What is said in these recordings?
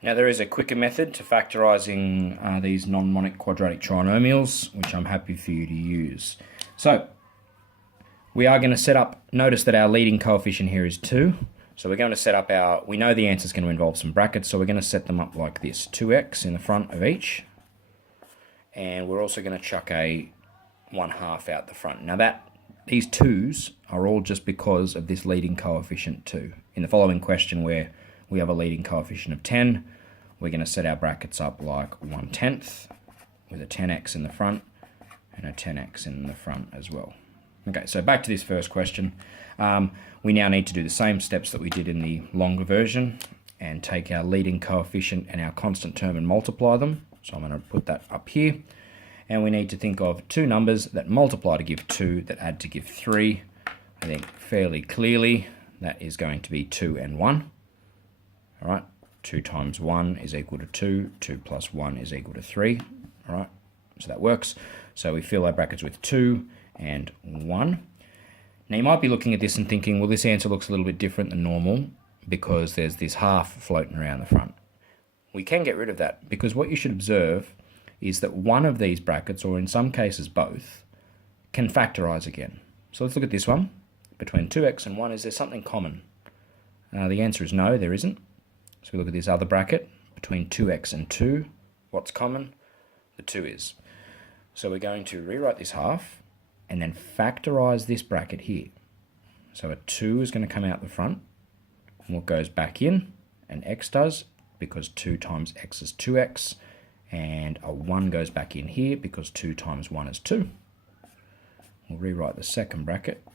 Now there is a quicker method to factorising these non-monic quadratic trinomials, which I'm happy for you to use. So we are going to set up, notice that our leading coefficient here is 2. So we're going to set up our, we know the answer is going to involve some brackets, so we're going to set them up like this, 2x in the front of each. And we're also going to chuck a 1/2 out the front. Now these 2's are all just because of this leading coefficient 2. In the following question where we have a leading coefficient of 10, we're going to set our brackets up like 1/10 with a 10x in the front and a 10x in the front as well. Okay, so back to this first question. We now need to do the same steps that we did in the longer version and take our leading coefficient and our constant term and multiply them. So I'm going to put that up here. And we need to think of two numbers that multiply to give 2, that add to give 3. I think fairly clearly that is going to be 2 and 1. All right, 2 times 1 is equal to 2. 2 plus 1 is equal to 3. All right, so that works. So we fill our brackets with 2 and 1. Now you might be looking at this and thinking, well, this answer looks a little bit different than normal because there's this half floating around the front. We can get rid of that because what you should observe is that one of these brackets, or in some cases both, can factorise again. So let's look at this one. Between 2x and 1, is there something common? The answer is no, there isn't. So we look at this other bracket, between 2x and 2, what's common? The 2 is. So we're going to rewrite this half and then factorise this bracket here. So a 2 is going to come out the front, and what goes back in, and x does, because 2 times x is 2x, and a 1 goes back in here because 2 times 1 is 2. We'll rewrite the second bracket.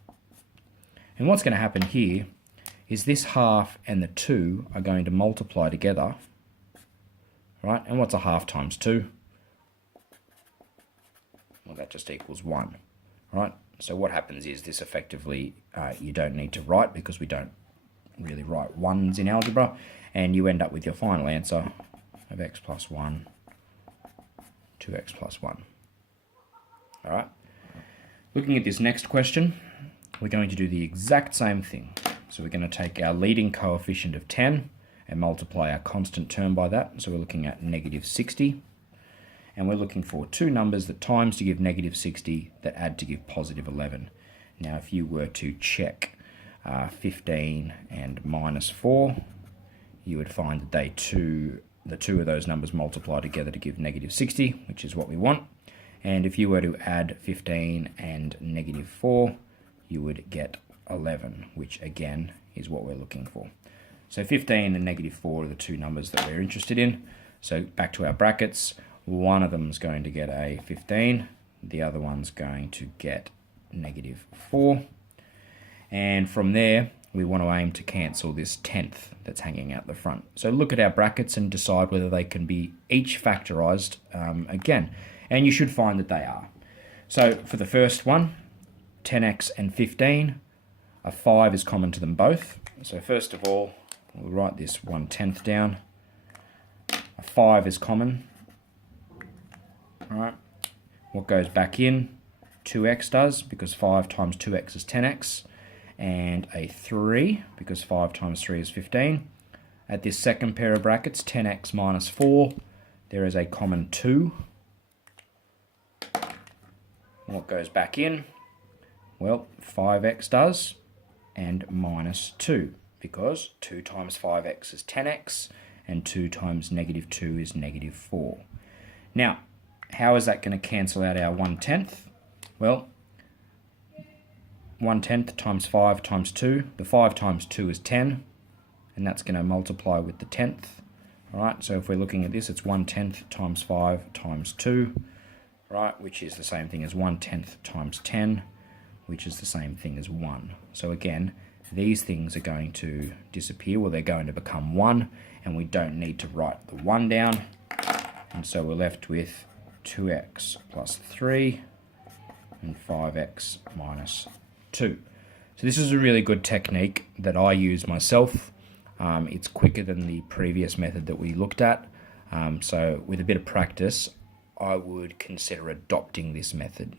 And what's going to happen here is this half and the 2 are going to multiply together, right? And what's a half times 2? Well, that just equals 1, right? So what happens is this effectively, you don't need to write because we don't really write 1s in algebra, and you end up with your final answer of x plus 1, 2x plus 1. All right. Looking at this next question, we're going to do the exact same thing. So we're going to take our leading coefficient of 10 and multiply our constant term by that. So we're looking at negative 60. And we're looking for two numbers that times to give negative 60 that add to give positive 11. Now if you were to check 15 and minus 4, you would find that the two of those numbers multiply together to give negative 60, which is what we want. And if you were to add 15 and negative 4, you would get 11, which again is what we're looking for. So 15 and negative 4 are the two numbers that we're interested in. So back to our brackets, one of them is going to get a 15, the other one's going to get negative 4. And from there, we want to aim to cancel this 10th that's hanging out the front. So look at our brackets and decide whether they can be each factorised again. And you should find that they are. So for the first one, 10x and 15, a 5 is common to them both. So first of all, we'll write this 1/10 down. A 5 is common. All right. What goes back in? 2x does, because 5 times 2x is 10x. And a 3, because 5 times 3 is 15. At this second pair of brackets, 10x minus 4, there is a common 2. What goes back in? Well, 5x does, and minus 2, because 2 times 5x is 10x, and 2 times negative 2 is negative 4. Now, how is that going to cancel out our 1/10? Well, 1/10 times 5 times 2. The 5 times 2 is 10, and that's going to multiply with the 10th. All right, so if we're looking at this, it's 1/10 times 5 times 2, right, which is the same thing as 1/10 times 10, which is the same thing as 1. So again, these things are going to disappear, well, they're going to become 1, and we don't need to write the 1 down. And so we're left with 2x plus 3 and 5x minus 2. So this is a really good technique that I use myself. It's quicker than the previous method that we looked at. So with a bit of practice, I would consider adopting this method.